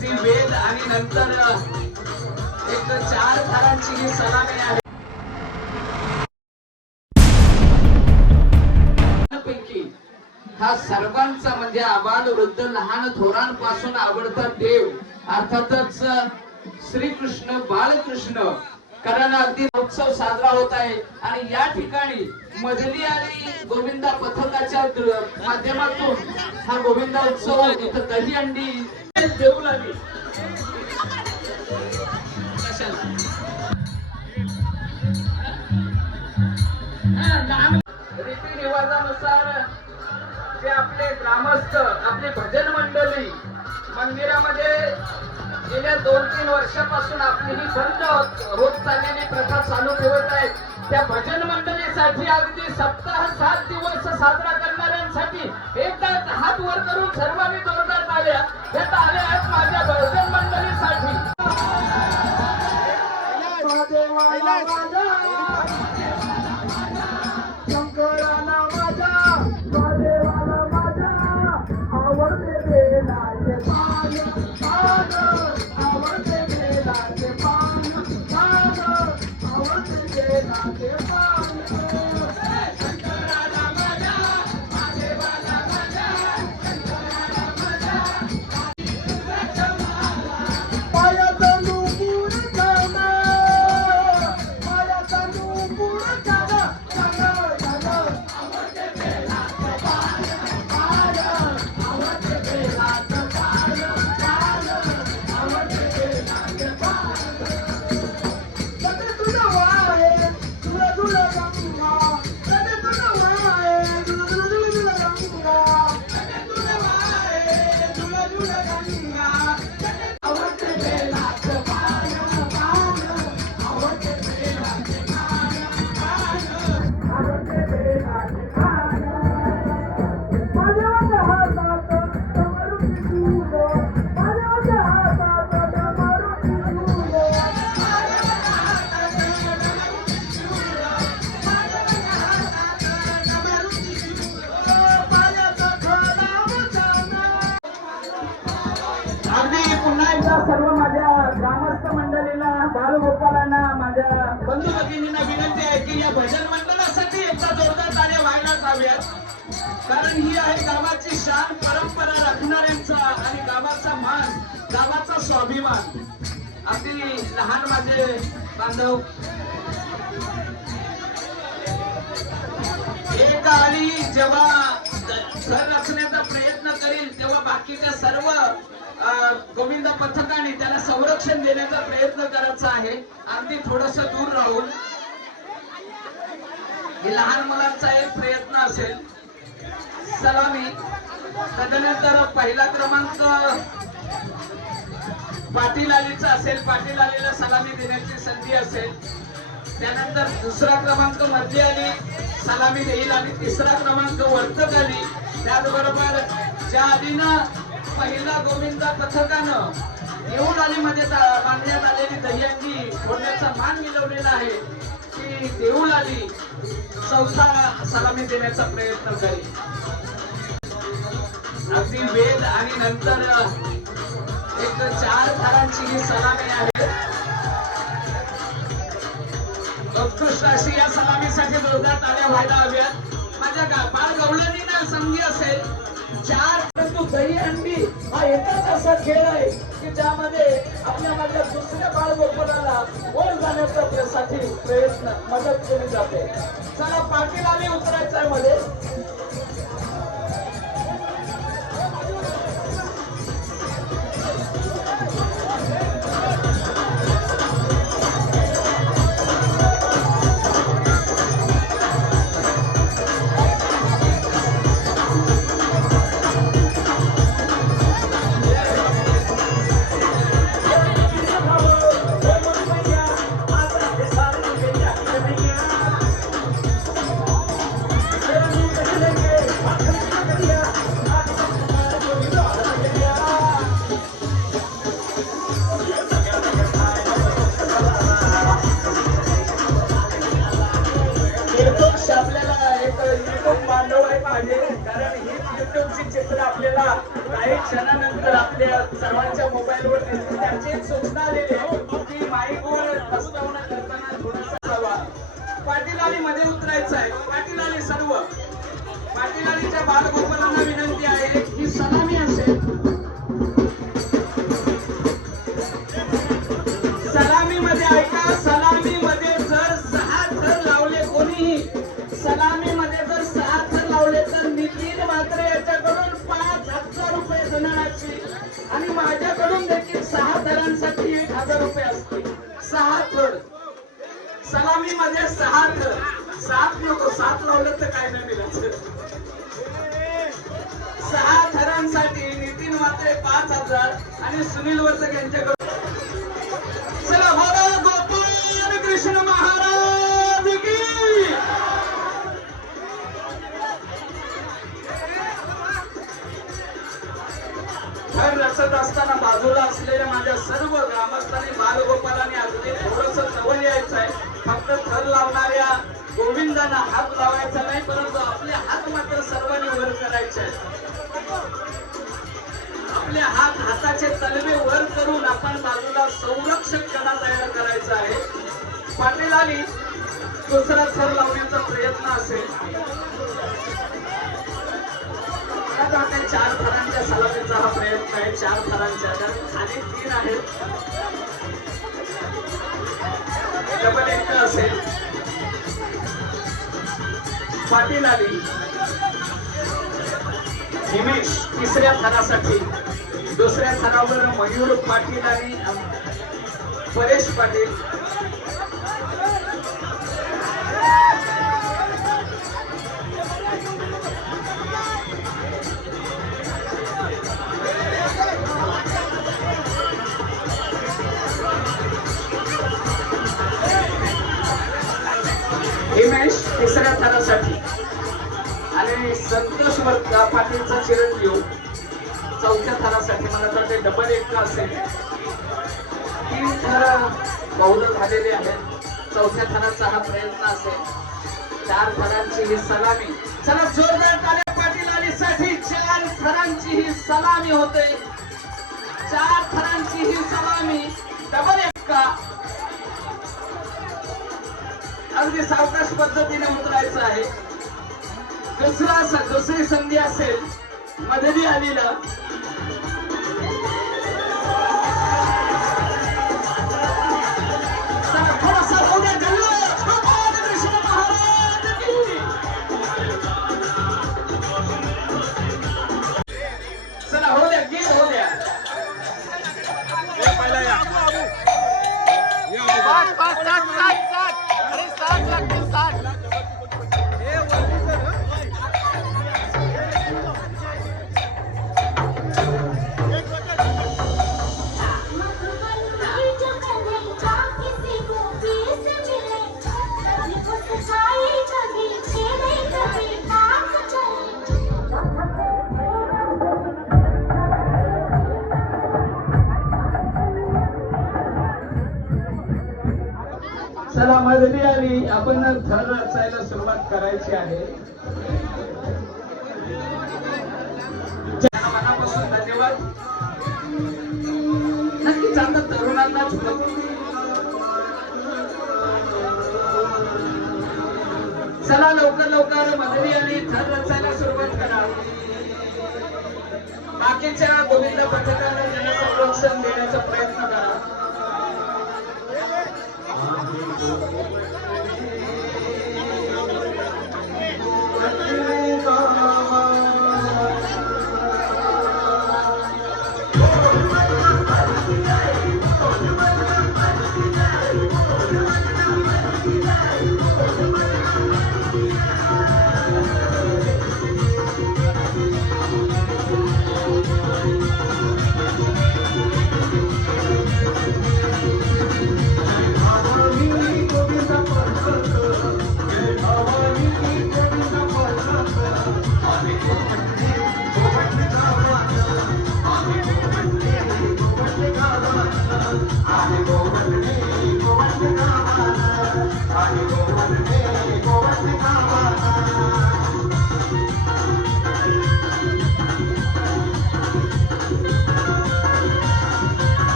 अगदी वेद आणि नंतर एक चार थरांची ही सलामी आहे हा सर्वांचा म्हणजे आबाल वृद्ध लहान थोरांपासून आवडता देव अर्थातच श्रीकृष्ण बालकृष्ण. कारण अगदी उत्सव साजरा होत आहे. आणि या ठिकाणी मजली आणि गोविंदा पथकाच्या माध्यमातून हा गोविंदा उत्सव इथं दही अंडी देऊ लागेल रीतिरिवाजानुसार जे आपले ग्रामस्थ आपली भजन मंडळी मंदिरामध्ये गेल्या दोन तीन वर्षापासून आपली ही बंद होत चाललेली प्रथा चालू ठेवत आहेत. त्या भजन मंडळीसाठी अगदी सप्ताह सात दिवस साजरा करणाऱ्यांसाठी एकदा हात वर करून सर्वांनी जोरदार टाळ्या घेत आल्या आहेत माझ्या मंडळीसाठी. शंकराला महादेवाला आवडते बेलाचे पान पान आवडते बेलाचे पान पान आवडते बेलाचे पान. आणि गावाची शान परंपरा राखणाऱ्यांचा आणि गावाचा मान गावाचा स्वाभिमान. अगदी लहान माझे बांधव. एक आणि जेव्हा घर रचण्याचा प्रयत्न करील तेव्हा बाकीच्या सर्व गोविंद पथकाने त्याला संरक्षण देण्याचा प्रयत्न करायचा आहे. अगदी थोडस दूर राहून. हे लहान मुलांचा एक प्रयत्न असेल. सलामी तदनंतर पहिला क्रमांक पाटील अलीचा असेल. पाटील अलीला सलामी देण्याची संधी असेल. त्यानंतर दुसरा क्रमांकमध्ये आली सलामी देईल. आणि तिसरा क्रमांक वर्तक आली त्याचबरोबर ज्या आधीनं पहिला गोविंदा पथकानं येऊन आलीमध्ये बांधण्यात आलेली दह्यांनी फोडण्याचा मान मिळवलेला आहे. की देऊलाली चौथा सलामी देण्याचा प्रयत्न करेल. अगदी वेद आणि नंतर एक चार थारांची ही सलामी आहे. उत्कृष्ट अशी या सलामीसाठी जोरदार टाळ्या व्हायला हव्यात. माझ्या गा- बाळ गवळणी ना संधी असेल. चार परंतु दही अंडी हा एकच असा खेळ आहे की ज्यामध्ये आपल्या प्रयत्न मदत केली जाते सलामी मध्ये जर सात जर लावले तर नितीन मात्र याच्याकडून पाच हजार रुपये धनाची आणि माझ्याकडून देखील सहा थरांसाठी एक हजार रुपये असतील सहा थर. सलामी मध्ये सहा थर. सात नको सात लावलं तर काय नाही मिळायचं सहा थरांसाठी नितीन मात्रे पाच हजार आणि सुनील वर्तक यांच्याकडून दुसरा थर लावण्याचा प्रयत्न असेल. आता चार थरांच्या सलामीचा हा प्रयत्न आहे. चार थरांच्या त्यात खाली तीन आहेत. डबल एक असेल. पाटील आली हिमेश तिसऱ्या थरासाठी. दुसऱ्या थरावर मयूर पाटील आणि परेश पाटील. तिसऱ्या थरासाठी आणि संतोष वर्ग पाटीलचा चिरंजीव चौथ्या थरासाठी मला तर ते डबल एक असेल. तीन थर बहुध झालेले आहेत. चौथ्या थराचा हा प्रयत्न असेल. चार थरांची ही सलामी. चला जोरदार टाळ्या पाटील आणि साठी चार थरांची ही सलामी होते. चार थरांची ही सलामी. डबल एक्का अगदी सावकाश पद्धतीने उतरायचं आहे. दुसरा दुसरी संधी असेल मधली आलेलं. आपण थर रचायला सुरुवात करायची आहे मनापासून धन्यवाद. नक्कीच आता चला लवकर लवकर मदती आणि थर रचायला सुरुवात करा. बाकीच्या गोविंद पथकाला जनसंरक्षण संरक्षण देण्याचा प्रयत्न करा.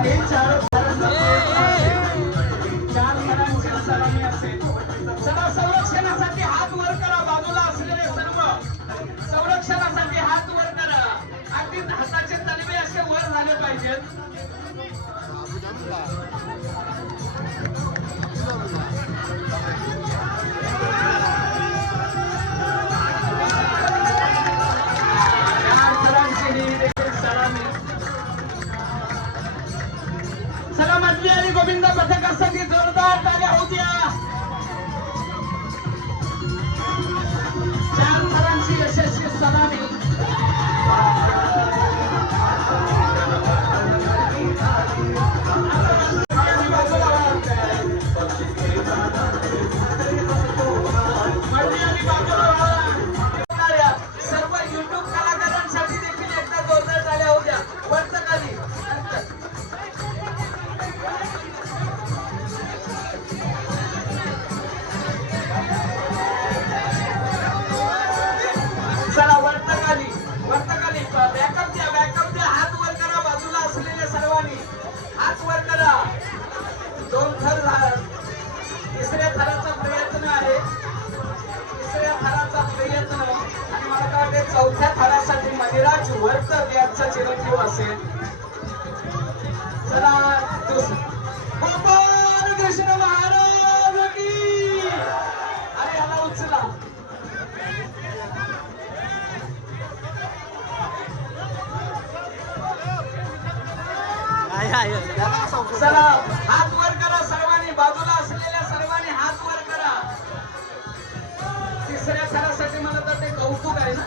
आहे चार चार थरांची सलामी असेल चला संरक्षणासाठी हात वर करा बाजूला असलेले सर्व संरक्षणासाठी हात वर करा अगदी हाताचे तलवे असे वर झाले पाहिजेत चौथ्या थरासाठी मनिराज वर्त यांचा चिरंजीव असेल. चला गोपाल कृष्ण महाराज की! अरे याला उचला. चला हात वर करा सर्वांनी. बाजूला असलेल्या सर्वांनी हात वर करा. तिसऱ्या थरासाठी मला तर ते कौतुक आहे ना.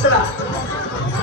दुसरा चला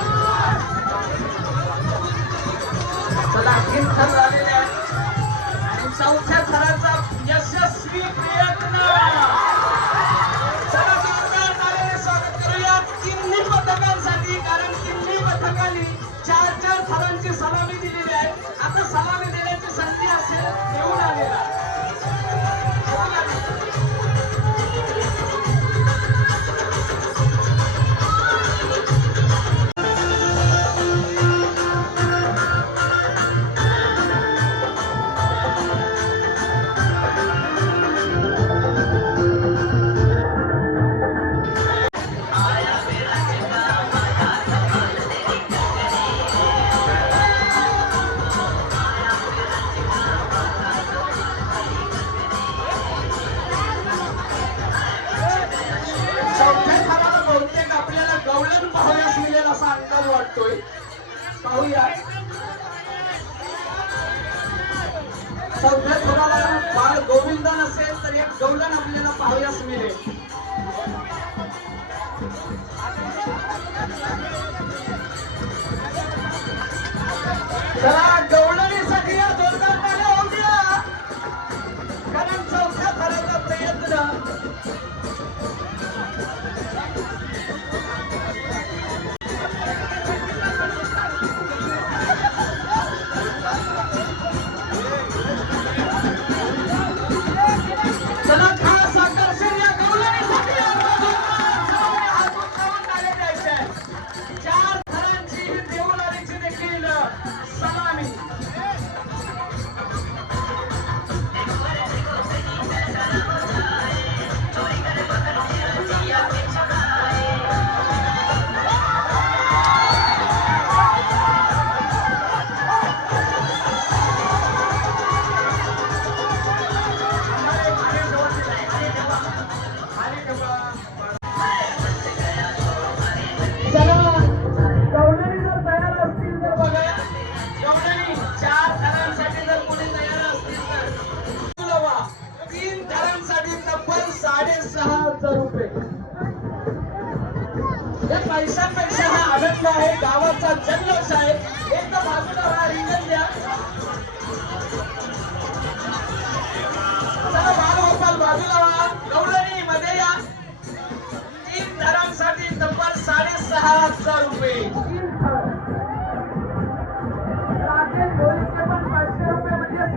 सहा हजार रुपये.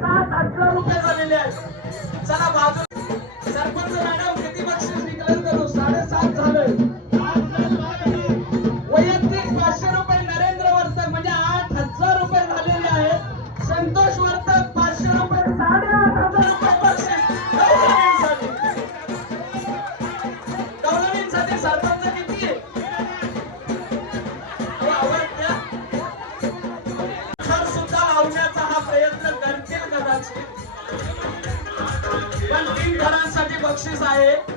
सात हजार रुपये झालेले आहेत. चला बाजू 나의